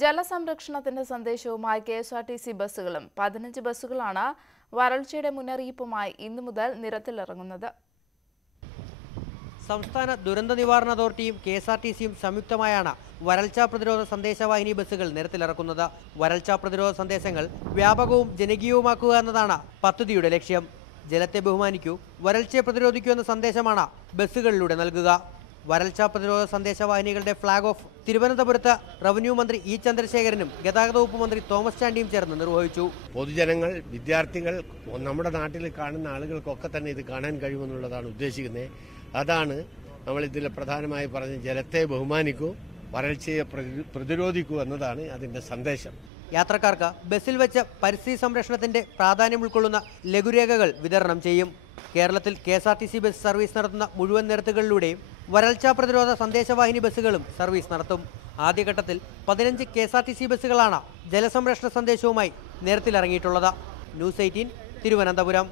ജലസംരക്ഷണത്തിന്റെ സന്ദേശവുമായി K S R T C ബസ്സുകളും പതിനഞ്ച് ബസ്സുകളാണ് വരൾച്ചയുടെ മുന്നറിയിപ്പുമായി ഇന്നു മുതൽ നിരത്തിലിറങ്ങുന്നത്. സംസ്ഥാന ദുരന്ത നിവാരണ അതോറിറ്റിയും കെ എസ് ആർ ടി സിയും സംയുക്തമായാണ് വരൾച്ചാ പ്രതിരോധ സന്ദേശവാഹിനി ബസ്സുകൾ നിരത്തിലിറക്കുന്നത്. വരൾച്ചാ പ്രതിരോധ സന്ദേശങ്ങൾ വ്യാപകവും ജനകീയവുമാക്കുക എന്നതാണ് പദ്ധതിയുടെ ലക്ഷ്യം. ജലത്തെ ബഹുമാനിക്കൂ വരൾച്ചയെ പ്രതിരോധിക്കൂ എന്ന സന്ദേശമാണ് ബസ്സുകളിലൂടെ നൽകുക. വരൾച്ചാ പ്രതിരോധ സന്ദേശവാഹിനികളുടെ ഫ്ളാഗ് ഓഫ് തിരുവനന്തപുരത്ത് റവന്യൂ മന്ത്രി ഇ ചന്ദ്രശേഖരനും ഗതാഗത വകുപ്പ് മന്ത്രി തോമസ് ചാണ്ടിയും ചേർന്ന് നിർവഹിച്ചു. പൊതുജനങ്ങൾ വിദ്യാർത്ഥികൾ നമ്മുടെ നാട്ടിൽ കാണുന്ന ആളുകൾക്കൊക്കെ തന്നെ ഇത് കാണാൻ കഴിയുമെന്നുള്ളതാണ് ഉദ്ദേശിക്കുന്നത്. അതാണ് നമ്മൾ ഇതിൽ പ്രധാനമായി പറഞ്ഞ ജലത്തെ ബഹുമാനിക്കൂ വരൾച്ചയെ പ്രതിരോധിക്കൂ എന്നതാണ് അതിന്റെ സന്ദേശം. യാത്രക്കാർക്ക് ബസ്സിൽ വെച്ച് പരിസ്ഥിതി സംരക്ഷണത്തിന്റെ പ്രാധാന്യം ഉൾക്കൊള്ളുന്ന ലഘുരേഖകൾ വിതരണം ചെയ്യും. കേരളത്തിൽ K S R T C bus service നടത്തുന്ന മുഴുവൻ നിരത്തുകളിലൂടെയും വരൾച്ചാ പ്രതിരോധ സന്ദേശവാഹിനി ബസ്സുകളും സർവീസ് നടത്തും. ആദ്യഘട്ടത്തിൽ പതിനഞ്ച് K S R T C ബസ്സുകളാണ് ജലസംരക്ഷണ സന്ദേശവുമായി നിരത്തിലിറങ്ങിയിട്ടുള്ളത്. News eighteen Thiruvananthapuram.